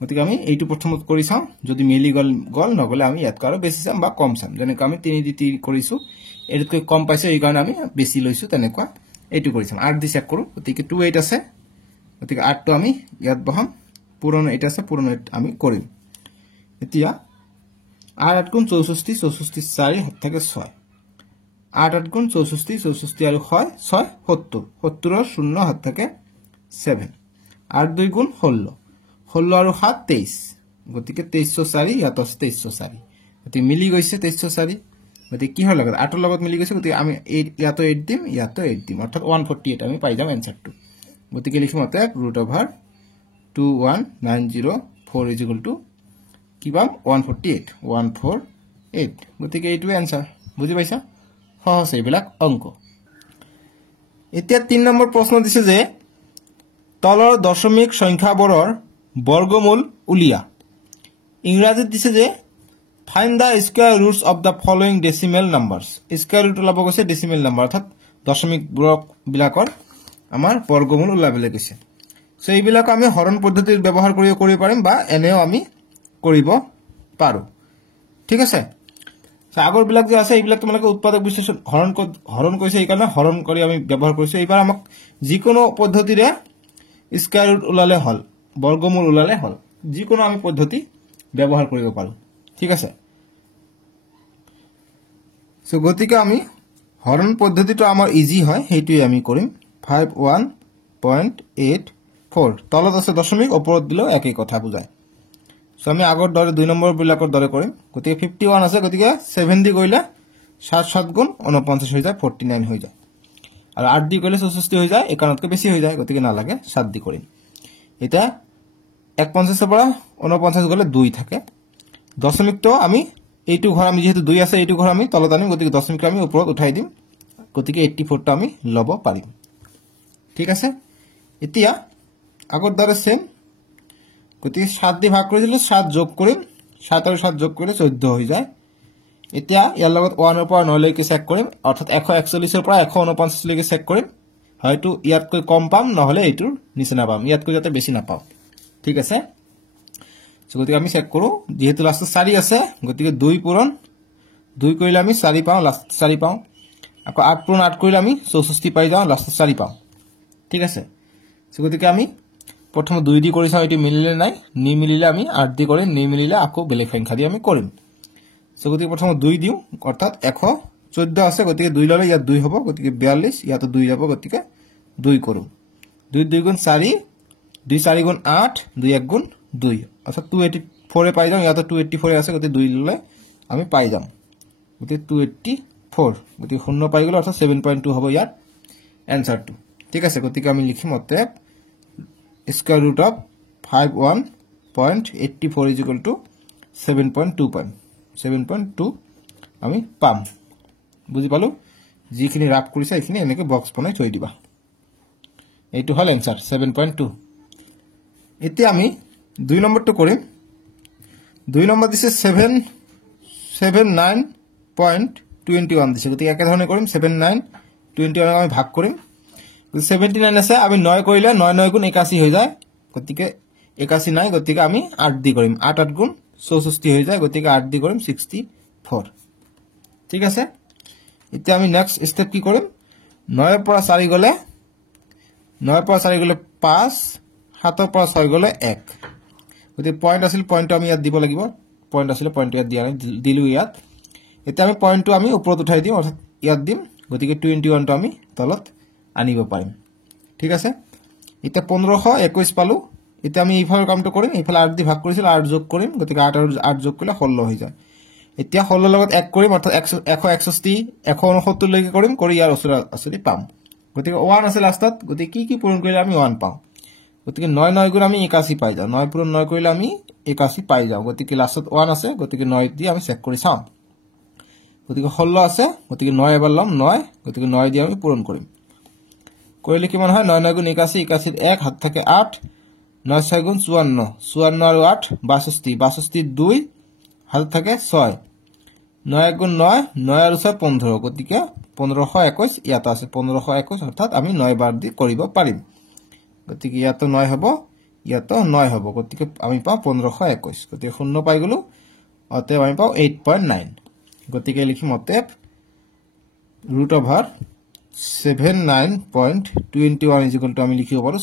গতিকে আমি এইটো প্ৰথমত কৰি চাও যদি মিলি গল নগলে আমি ইয়াত কাৰো বেছি চাম বা কম চাম যেনে আমি 3 দি 3 কৰিছো এৰকৈ কম পাইছে এই কাৰণে আমি বেছি লৈছো তেনেকুৱা এইটো কৰি চাম 8 দি চেক কৰো গতিকে 28 আছে গতিকে 8 টো আমি ইয়াত বহাম পূৰণ 8 আছে পূৰণ 8 আমি কৰিম এতিয়া 8 গুণ 64 64 4 হাত থাকে 6 8 গুণ 64 64 আৰু 6 6 70 70 ৰ 0 হাত থাকে 7 8 2 গুণ 16 16 আৰু 7 23 গতিকে 2304 ইয়াত আছে 2304 গতিকে মিলি গৈছে 2304 গতিকে কি হয় লগত 8 ৰ লগত মিলি গৈছে গতিকে আমি 8 ইয়াতো 8 দিম ইয়াতো 8 দিম অৰ্থাৎ 148 আমি পাই যাম आंसरটো গতিকে লিখিম অতে ৰুট ওভাৰ 21904 কি পাম 148 গতিকে এইটো आंसर বুজি পাইছা সহজ এইবিলাক অংক এতিয়া 3 নম্বৰ প্ৰশ্ন দিছে যে তলৰ দশমিক সংখ্যাবোৰৰ বৰ্গমূল উলিয়া ইংৰাজীত দিছে যে find the square roots of the following decimal numbers square root ওলাব গৈছে decimal number অৰ্থাৎ দশমিক বিলাকৰ আমাৰ বৰ্গমূল ওলাবলৈ গৈছে সো এইবিলাক আমি হৰণ পদ্ধতিৰ ব্যৱহাৰ কৰিব পাৰিম বা এনেও আমি কৰিব পাৰো ঠিক আছে আগৰবিলাক যে আছে এইবিলাক তোমালোকে উৎপাদক বিশ্লেষণ হৰণ কৰিছে, এইকাৰণে হৰণ কৰি আমি ব্যৱহাৰ কৰিছোঁ। এইবাৰ আমাক যিকোনো পদ্ধতিৰে স্কয়াৰ ৰুট ওলালে হ'ল, বৰ্গমূল ওলালে হ'ল, যিকোনো আমি পদ্ধতি ব্যৱহাৰ কৰিব পাৰোঁ। ঠিক আছে, গতিকে আমি হৰণ পদ্ধতিটো আমাৰ ইজি হয়, সেইটোৱে আমি কৰিম। 51.84 তলত আছে দশমিক, ওপৰত দিলেও একেই কথা বুজায়। আমি আগৰ দৰে 2 নম্বৰ বিলাকৰ দৰে কৰিম। গতিকে 51 আছে, গতিকে 7 দি কৰিলে 7 7 গুণ 49 হৈ যায়, 49 হৈ যায়। আৰু 8 দি কৰিলে 64 হৈ যায়, 51তকৈ বেছি হৈ যায়, গতিকে নালাগে, 7 দি কৰিম। এতিয়া 51 পৰা 49 গ'লে 2 থাকে। দশমিকটো আমি এইটো ঘৰ, আমি যেহেতু 2 আছে এইটো ঘৰ আমি তলত আনিম, গতিকে দশমিকটো আমি ওপৰত উঠাই দিম, গতিকে 84টা আমি ল'ব পাৰিম। ঠিক আছে, এতিয়া আগৰ দৰে সেম, গতিকে 7 দি ভাগ কৰিছিলোঁ, 7 যোগ কৰিম, 7 আৰু 7 যোগ কৰিলে 14 হৈ যায়। এতিয়া ইয়াৰ লগত 1 পৰা 9 লৈকে চেক কৰিম, অৰ্থাৎ 141 পৰা 149 লৈকে চেক কৰিম। হয়তো ইয়াতকৈ কম পাম, নহ'লে এইটোৰ নিচিনা পাম, ইয়াতকৈ যাতে বেছি নাপাওঁ। ঠিক আছে, গতিকে আমি চেক কৰোঁ, যিহেতু লাষ্টত 4 আছে, গতিকে 2 পূৰণ 2 কৰিলে আমি 4 পাওঁ, লাষ্টত 4 পাওঁ। আকৌ 8 পূৰণ 8 কৰিলে আমি 64 পাই যাওঁ, লাষ্টত 4 পাওঁ। ঠিক আছে, গতিকে আমি প্ৰথমে 2 দি কৰি চাওঁ, এইটো মিলিলে নাই, নিমিলিলে আমি 8 দি কৰিম, নিমিলিলে আকৌ বেলেগ সংখ্যা দি আমি কৰিম। গতিকে প্ৰথমে 2 দিওঁ, অৰ্থাৎ 114 আছে, গতিকে 2 ল'লে ইয়াত 2 হ'ব, গতিকে 42, ইয়াতো 2 যাব, গতিকে 2 কৰোঁ। 2 2 গুণ 4, 2 4 গুণ 8, 2 1 গুণ 2, অৰ্থাৎ 284 পাই যাওঁ, ইয়াতো 284 আছে, গতিকে 2 ল'লে আমি পাই যাম, গতিকে 284, গতিকে 0 পাই গ'লো, অৰ্থাৎ 7.2 হ'ব ইয়াৰ এনচাৰটো। ঠিক আছে, গতিকে আমি লিখিম অতএব square root of 51.84 is equal to 7.2 আমি পাম। বুজি পালোঁ, যিখিনি ৰাফ কৰিছে এইখিনি এনেকৈ বক্স বনাই থৈ দিবা। এইটো হ'ল এনচাৰ 7.2। এতিয়া আমি 2 নম্বৰটো কৰিম। 2 নম্বৰ দিছে 79.21 দিছে, গতিকে একেধৰণে কৰিম। 79.21 আমি ভাগ কৰিম, 79 আছে, আমি 9 কৰিলে 9 9 গুণ 81 হৈ যায়, গতিকে 81 নাই, গতিকে আমি 8 দি কৰিম, 8 8 গুণ 64 হৈ যায়, গতিকে 8 দি কৰিম 64। ঠিক আছে, এতিয়া আমি নেক্সট ষ্টেপ কি কৰিম, 9 পৰা 4 গ'লে 5, 7 পৰা 6 গ'লে 1, গতিকে পইণ্ট আছিল, পইণ্টটো আমি ইয়াত দিব লাগিব, পইণ্ট আছিলে, পইণ্টটো ইয়াত দিলোঁ ইয়াত। এতিয়া আমি পইণ্টটো আমি ওপৰত উঠাই দিম, অৰ্থাৎ ইয়াত দিম, গতিকে 21টো আমি তলত আনিব পাৰিম। ঠিক আছে, এতিয়া 1521 পালোঁ। এতিয়া আমি এইফালৰ কামটো কৰিম, এইফালে 8 দি ভাগ কৰিছিলোঁ, 8 যোগ কৰিম, গতিকে 8 আৰু 8 যোগ কৰিলে 16 হৈ যায়। এতিয়া 16 লগত 1 কৰিম, অৰ্থাৎ 161 169 লৈকে কৰিম, কৰি ইয়াৰ ওচৰা ওচৰি পাম, গতিকে 1 আছে লাষ্টত, গতিকে কি পূৰণ কৰিলে আমি 1 পাওঁ, গতিকে 9 9 গুণ আমি 81 পাই যাওঁ, 9 পূৰণ 9 কৰিলে আমি 81 পাই যাওঁ, গতিকে লাষ্টত 1 আছে, গতিকে 9 দি আমি চেক কৰি চাওঁ, গতিকে 16 আছে, গতিকে 9 এবাৰ ল'ম 9, গতিকে 9 দি আমি পূৰণ কৰিম, কৰিলে কিমান হয়, 9 9 গুণ 81, 81 1, হাত থাকে 8, 9 6 গুণ 54, 54 আৰু 8 62, 62 2, হাত থাকে 6, 9 1 গুণ 9, 9 আৰু 6 15, গতিকে 1521 ইয়াত আছে, 1521, অৰ্থাৎ আমি 9 বাৰ দি কৰিব পাৰিম, গতিকে ইয়াতো 9 হ'ব, ইয়াতো 9 হ'ব, গতিকে আমি পাওঁ 1521, গতিকে 0 পাই গ'লোঁ, অতএব আমি পাওঁ 8.9, গতিকে লিখিম অতএব root over 79.21 is equal to আমি লিখিব পাৰোঁ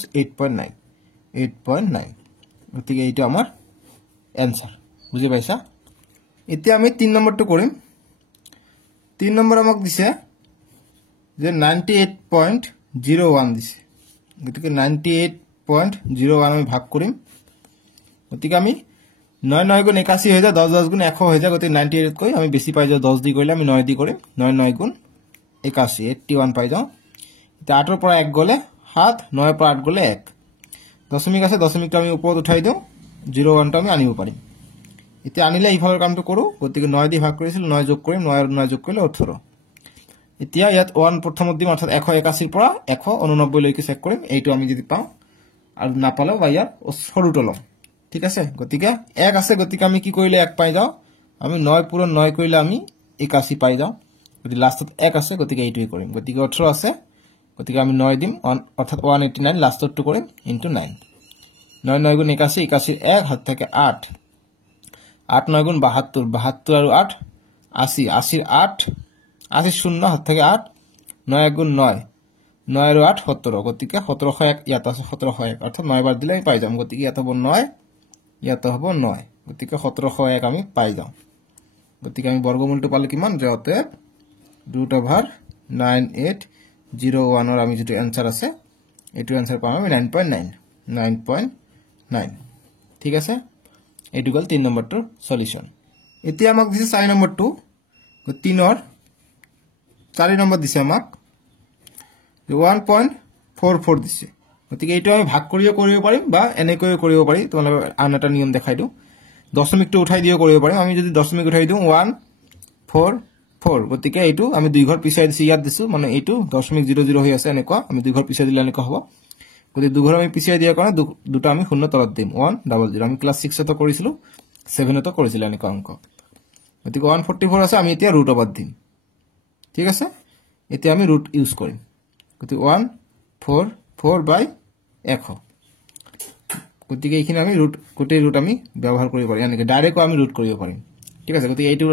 8.9, গতিকে এইটো আমাৰ এনচাৰ। বুজি পাইছা? এতিয়া আমি 3 নম্বৰটো কৰিম। 3 নম্বৰ আমাক দিছে যে 98.01 দিছে, গতিকে 98.01 আমি ভাগ কৰিম, গতিকে আমি 9 9 গুণ 81 হৈ যায়, 10 10 গুণ 100 হৈ যায়, গতিকে 98কৈ আমি বেছি পাই যাওঁ, 10 দি কৰিলে আমি 9 দি কৰিম, 9 9 গুণ 81 81 পাই যাওঁ। এতিয়া 8 পৰা 1 গ'লে 7, 9 পৰা 8 গ'লে 1, দশমিক আছে, দশমিকটো আমি ওপৰত উঠাই দিওঁ, 01টো আমি আনিব পাৰিম। এতিয়া আনিলে এইফালৰ কামটো কৰোঁ, গতিকে 9 দি ভাগ কৰিছিলোঁ, 9 যোগ কৰিম, 9 আৰু 9 যোগ কৰিলে 18, এতিয়া ইয়াত 1 প্ৰথমত দিম, অৰ্থাৎ 181 পৰা 189 লৈকে চেক কৰিম, এইটো আমি যদি পাওঁ, আৰু নাপালেও বা ইয়াৰ সৰুটো ল'ম। ঠিক আছে, গতিকে 1 আছে, গতিকে আমি কি কৰিলে 1 পাই যাওঁ, আমি 9 পূৰণ 9 কৰিলে আমি 81 পাই যাওঁ, গতিকে লাষ্টত 1 আছে, গতিকে এইটোৱে কৰিম, গতিকে 18 আছে, গতিকে আমি 9 দিম, অৰ্থাৎ 189 লাষ্টতটো কৰিম ইনটু 9, 9 9 গুণ 81, 81 1, হাত থাকে 8, 8 9 গুণ 72, 72 আৰু 8 80 80 8 80 শূন্য হাত থেকে 8 9 গুণ 9 9 আর 8 17 গতিকে 1701 ইয়াত আছে 1701 অর্থাৎ 9 বার দিলে আমি পাই যাম গতিকে ইয়াত হবে 9 ইয়াত হবে 9 গতিকে 1701 আমি পাই যাম গতিকে আমি বর্গমূলটো পালে কিমান যে অতএব √9801 এর আমি যেটো आंसर আছে এটো आंसर পাম আমি 9.9 ঠিক আছে এটো গল 3 নম্বৰটোৰ সলিউশন এতিয়া আমাক দিছে 4 নম্বৰটো 3 ৰ 4 নম্বৰ দিছে আমাক 1.44 দিছে গতিকে এটো আমি ভাগ কৰিব পাৰিম বা এনেকৈ কৰিব পাৰি তোমালোক আন এটা নিয়ম দেখাই দিও দশমিকটো উঠাই দিও কৰিব পাৰিম আমি যদি দশমিক উঠাই দিও 144 গতিকে এটো আমি দুই ঘৰ পিছাই দিছি ইয়াত দিছো মানে এটো 0.00 হৈ আছে এনেকুৱা আমি দুই ঘৰ পিছাই দিলে এনেকুৱা হ'ব গতিকে দুই ঘৰ আমি পিছাই দিয়া কাৰণে দুটা আমি শূন্য তলত দিম 100 আমি ক্লাস 6 তে কৰিছিলো 7 তে কৰিছিলো এনেকুৱা অংক গতিকে 144 আছে আমি এতিয়া ৰুট ওভাৰ দিম ঠিক আছে এতিয়া আমি ৰুট ইউজ কৰিম গতিকে 144/100 গতিকে এইখিনি আমি ৰুট কোটে ৰুট আমি ব্যৱহাৰ কৰিব পাৰি মানে ডাইৰেক্ট আমি ৰুট কৰিব পাৰিম ঠিক আছে গতিকে এইটো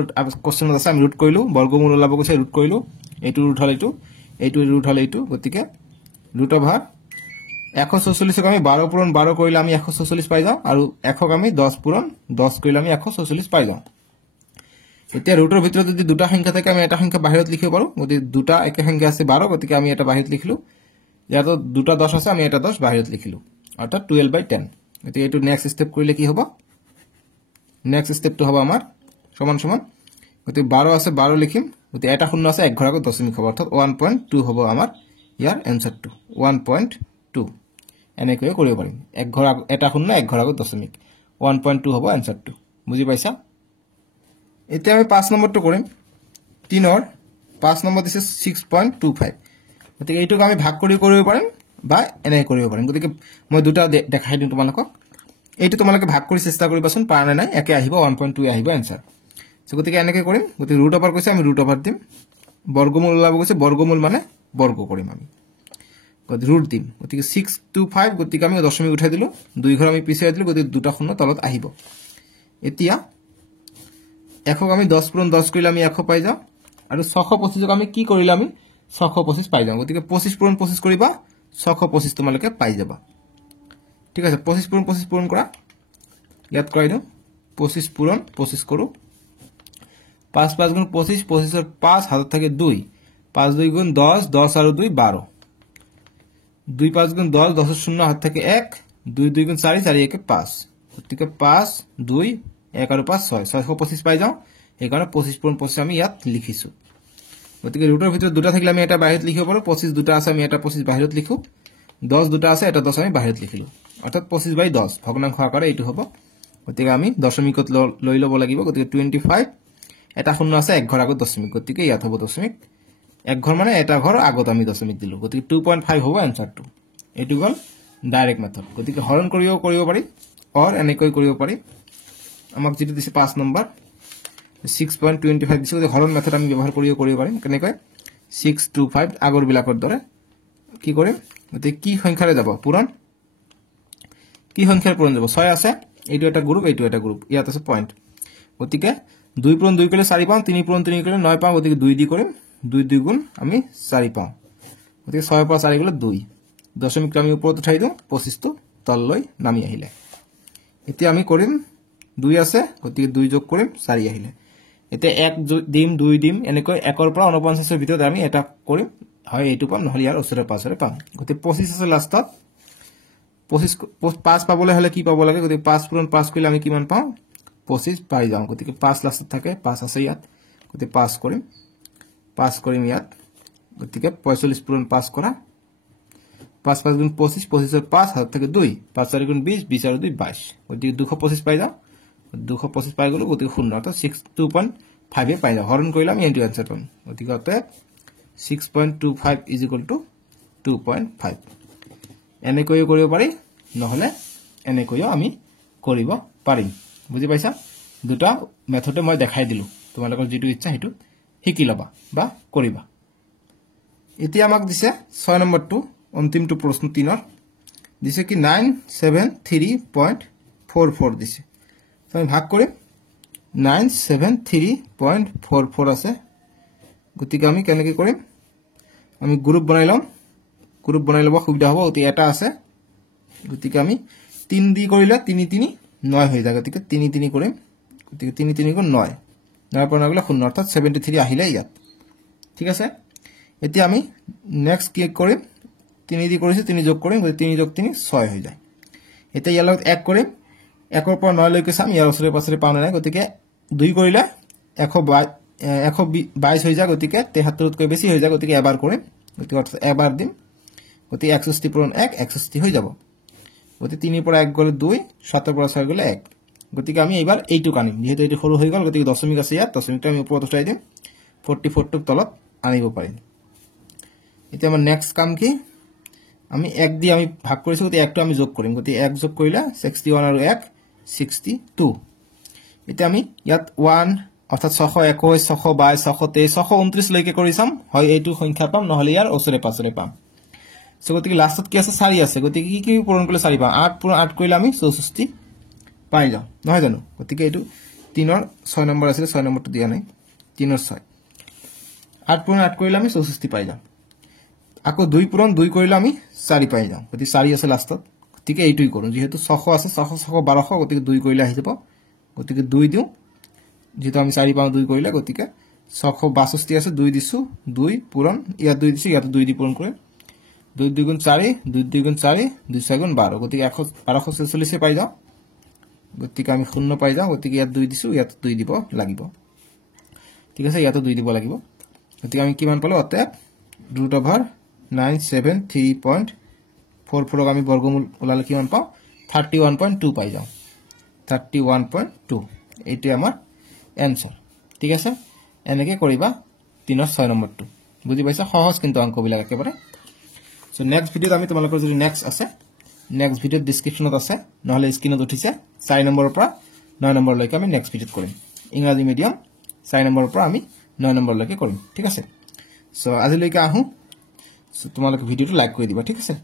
কোশ্চেনত আছে আমি ৰুট কৰিলো বৰ্গমূল ওলাব কৈছে ৰুট কৰিলো এইটো ৰুট হল এইটো ৰুট হল এইটো গতিকে ৰুট ওভাৰ 144 ক আমি 12 পূৰণ 12 কৰিলে আমি 144 পাই যাও আৰু 100 ক আমি 10 পূৰণ 10 কৰিলে আমি 144 পাই যাও এতিয়া ৰুটৰ ভিতৰত যদি দুটা সংখ্যা থাকে আমি এটা সংখ্যা বাহিৰত লিখিব পাৰো গতিকে দুটা একে সংখ্যা আছে 12 গতিকে আমি এটা বাহিৰত লিখিলো ইয়াত দুটা 10 আছে আমি এটা 10 বাহিৰত লিখিলো অৰ্থাৎ 12/10 গতিকে এটো নেক্সট স্টেপ কৰিলে কি হ'ব নেক্সট স্টেপটো হ'ব আমাৰ সমান সমান গতিকে 12 আছে 12 লিখিম গতিকে এটা শূন্য আছে এক ঘৰ আগত দশমিক হ'ব অৰ্থাৎ 1.2 হ'ব আমাৰ ইয়াৰ आंसरটো 1.2 এনেকৈ কৰিব পাৰিম এক ঘৰ এটা শূন্য এক ঘৰ আগত দশমিক 1.2 হ'ব आंसरটো বুজি পাইছা এতিয়া আমি 5 নম্বৰটো কৰিম 3 ৰ 5 নম্বৰ দিছে 6.25 গতিকে এইটোক আমি ভাগ কৰিব পাৰিম বা এনে কৰিব পাৰিম গতিকে মই দুটা দেখাই দিম তোমালোকক এইটো তোমালোকে ভাগ কৰি চেষ্টা কৰিবাচোন পাৰা নাই একে আহিব 1.2 আহিব आंसर সো গতিকে এনেকৈ কৰিম গতিকে ৰুট ওভাৰ কৈছে আমি ৰুট ওভাৰ দিম বৰ্গমূল ওলাব কৈছে বৰ্গমূল মানে বৰ্গ কৰিম আমি গতিকে ৰুট দিম গতিকে 625 গতিকে আমি দশমিক উঠাই দিলো দুই ঘৰ আমি পিছাই দিলো গতিকে দুটা শূন্য তলত আহিব এতিয়া 100 আমি 10 পূৰণ 10 কৰিলে আমি 100 পাই যাও আৰু 625 ক আমি কি কৰিলে আমি 625 পাই যাও গতিকে 25 পূৰণ 25 কৰিবা 625 তোমালোকে পাই যাবা ঠিক আছে 25 পূৰণ 25 পূৰণ কৰা ইয়াত কৰাই দিও 25 পূৰণ 25 কৰো 5 5 গুণ 25 25 এর 5 হাতত থাকে 2 5 2 গুণ 10 10 আর 2 12 2 5 গুণ 10 10 এর 0 হাত থাকে 1 2 2 গুণ 4 4 1 5 গতিকে 5 2 1 আর 5 6 625 পাই যাও এই কারণে 25 পূরণ 25 আমি ইয়াত লিখিছো গতিকে ৰুটৰ ভিতৰত দুটা থাকিলে আমি এটা বাহিৰত লিখিব পাৰো 25 দুটা আছে আমি এটা 25 বাহিৰত লিখো 10 দুটা আছে এটা 10 আমি বাহিৰত লিখিলো অৰ্থাৎ 25/10 ভগ্নাংশ আকাৰে এইটো হ'ব গতিকে আমি দশমিকত লৈ লব লাগিব গতিকে 25 এটা শূন্য আছে এক ঘৰ আগত দশমিক গতিকে ইয়াত হ'ব দশমিক এক ঘৰ মানে এটা ঘৰ আগত আমি দশমিক দিলো গতিকে 2.5 হ'ব आंसरটো এটো গল ডাইৰেক্ট মেথড গতিকে হৰণ কৰিব পাৰি অৰ এনেকৈ কৰিব পাৰি আমাক যেটো দিছে 5 নম্বৰ 6.25 দিছে গতিকে হৰণ মেথড আমি ব্যৱহাৰ কৰিব পাৰিম কেনেকৈ 625 আগৰ বিলাকৰ দৰে কি কৰিম গতিকে কি সংখ্যাৰে যাব পূৰণ কি সংখ্যাৰ পূৰণ যাব 6 আছে এইটো এটা গ্ৰুপ ইয়াত আছে পয়েন্ট গতিকে 2 পূৰণ 2 কৰিলে 4 পাম 3 পূৰণ 3 কৰিলে 9 পাম গতিকে 2 দি কৰিম 2 2 গুণ আমি 4 পাম গতিকে 6 পৰা 4 গলে 2 দশমিকটো আমি ওপৰত উঠাই দিও 25 টো তললৈ নামি আহিলে এতিয়া আমি কৰিম 2 আছে গতিকে 2 যোগ কৰিম 4 আহিলে এতিয়া 1 দিম 2 দিম এনেকৈ 1 ৰ পৰা 49 ৰ ভিতৰত আমি এটা কৰিম হয় এইটো পাম নহলে ইয়াৰ ওচৰে পাছৰে পাম গতিকে 25 আছে লাষ্টত 25 5 পাবলৈ হলে কি পাব লাগে গতিকে 5 পূৰণ 5 কৰিলে আমি কিমান পাম 25 পাই যাও গতিকে 5 লাষ্টত থাকে 5 আছে ইয়াত গতিকে 5 কৰিম ইয়াত গতিকে 45 পূৰণ 5 কৰা 5 5 গুণ 25 25 এর 5 হাত থেকে 2 5 4 গুণ 20 20 আর 2 22 গতিকে 225 পাই যাও 225 পাই গলো গতিকে 0 অর্থাৎ 2.5 এ পাই যাও হরণ কইলাম এন্টি आंसर পাম গতিকে অতএব 6.25 ইজ ইকুয়াল টু 2.5 এনেকৈ কৰিব পাৰি নহলে এনেকৈ আমি কৰিব পাৰিম বুজি পাইছা দুটা মেথডে মই দেখাই দিলো তোমালোকৰ যেটো ইচ্ছা হেতু শিকি লবা বা কৰিবা এতিয়া আমাক দিছে 6 নম্বৰটো অন্তিমটো প্ৰশ্ন 3 ৰ দিছে কি 973.44 দিছে তো আমি ভাগ কৰিম 973.44 আছে গতিকে আমি কেনেকৈ কৰিম আমি গ্ৰুপ বনাই লম গ্ৰুপ বনাই লব সুবিধা হ'ব অতি এটা আছে গতিকে আমি 3 দি কৰিলে 3 3 9 হৈ যায় গতিকে 3 3 কৰিম গতিকে 3 3 গুণ 9 9 পৰা গলে 0 অৰ্থাৎ 73 আহিলে ইয়াত ঠিক আছে এতিয়া আমি নেক্সট কি কৰিম 3 দি কৰিছে 3 যোগ কৰিম 3 যোগ 3 6 হৈ যায় এতিয়া ইয়াৰ লগত 1 কৰিম 1 পৰা 9 লৈকে চাম ইয়াৰ ওচৰে পাছৰে পাওঁ নাই গতিকে 2 কৰিলে 122 হৈ যায় গতিকে 73 তকৈ বেছি হৈ যায় গতিকে এবাৰ কৰিম গতিকে এবাৰ দিম গতিকে 61 পূৰণ 1 61 হৈ যাব গতিকে 3 পৰা 1 গলে 2 7 পৰা 6 গলে 1 গতিকে আমি এবাৰ এইটো কানিম যেহেতু এটো সৰু হৈ গল গতিকে দশমিক আছে ইয়াত দশমিকটো আমি ওপৰত উঠাই দিম 44 টোক তলত আনিব পাৰিম এতিয়া আমাৰ নেক্সট কাম কি আমি 1 দি আমি ভাগ কৰিছো গতিকে 1 টো আমি যোগ কৰিম গতিকে 1 যোগ কৰিলে 61 আৰু 1 62 এতিয়া আমি ইয়াত 1 অৰ্থাৎ 621 622 623 629 লৈকে কৰি চাম হয় এইটো সংখ্যা পাম নহলে ইয়াৰ ওচৰে পাছৰে পাম সো গতিকে লাষ্টত কি আছে 4 আছে গতিকে কি পূৰণ কৰিলে 4 পাম 8 পূৰণ 8 কৰিলে আমি 64 পাই যাম নহয় জানো গতিকে এইটো 3 ৰ 6 নম্বৰ আছিল 6 নম্বৰটো দিয়া নাই 3 ৰ 6 8 পূৰণ 8 কৰিলে আমি 64 পাই যাম আকৌ 2 পূৰণ 2 কৰিলে আমি 4 পাই যাম গতিকে 4 আছে লাষ্টত গতিকে এইটোই কৰো যেহেতু 600 আছে 600 1200 গতিকে 2 কৰিলে আহি যাব গতিকে 2 দিও যেহেতু আমি 4 পাও 2 কৰিলে গতিকে 662 আছে 2 দিছো 2 পূৰণ ইয়াত 2 দিছো ইয়াত 2 দি পূৰণ কৰিম 2 2 গুণ 4 2 2 গুণ 4 2 6 গুণ 12 গতিকে 1246 পাই যাও গতিকে আমি 0 পাই যাও গতিকে ইয়াত 2 দিছো ইয়াত 2 দিব লাগিব ঠিক আছে ইয়াত 2 দিব লাগিব গতিকে আমি কিমান পালো অতে √973.44 আমি বৰ্গমূল ওলালে কিমান পাও 31.2 পাই যাও 31.2 এইটো আমাৰ এনসাৰ ঠিক আছে এনেকে কৰিবা 3 ৰ 6 নম্বৰটো বুজি পাইছা সহজ কিন্তু অংকবিলাক একেবাৰে সো নেক্সট ভিডিওত আমি তোমালোকৰ যদি নেক্সট আছে নেক্সট ভিডিওৰ ডেসক্ৰিপচনত আছে নহলে স্ক্ৰিনত উঠিছে 4 নম্বৰৰ পৰা 9 নম্বৰলৈকে আমি নেক্সট ভিডিওত কৰিম ইংৰাজী মিডিয়াম 4 নম্বৰৰ পৰা আমি 9 নম্বৰলৈকে কৰিম ঠিক আছে সো আজিলৈকে আহো সো তোমালোকে ভিডিওটো লাইক কৰি দিবা ঠিক আছে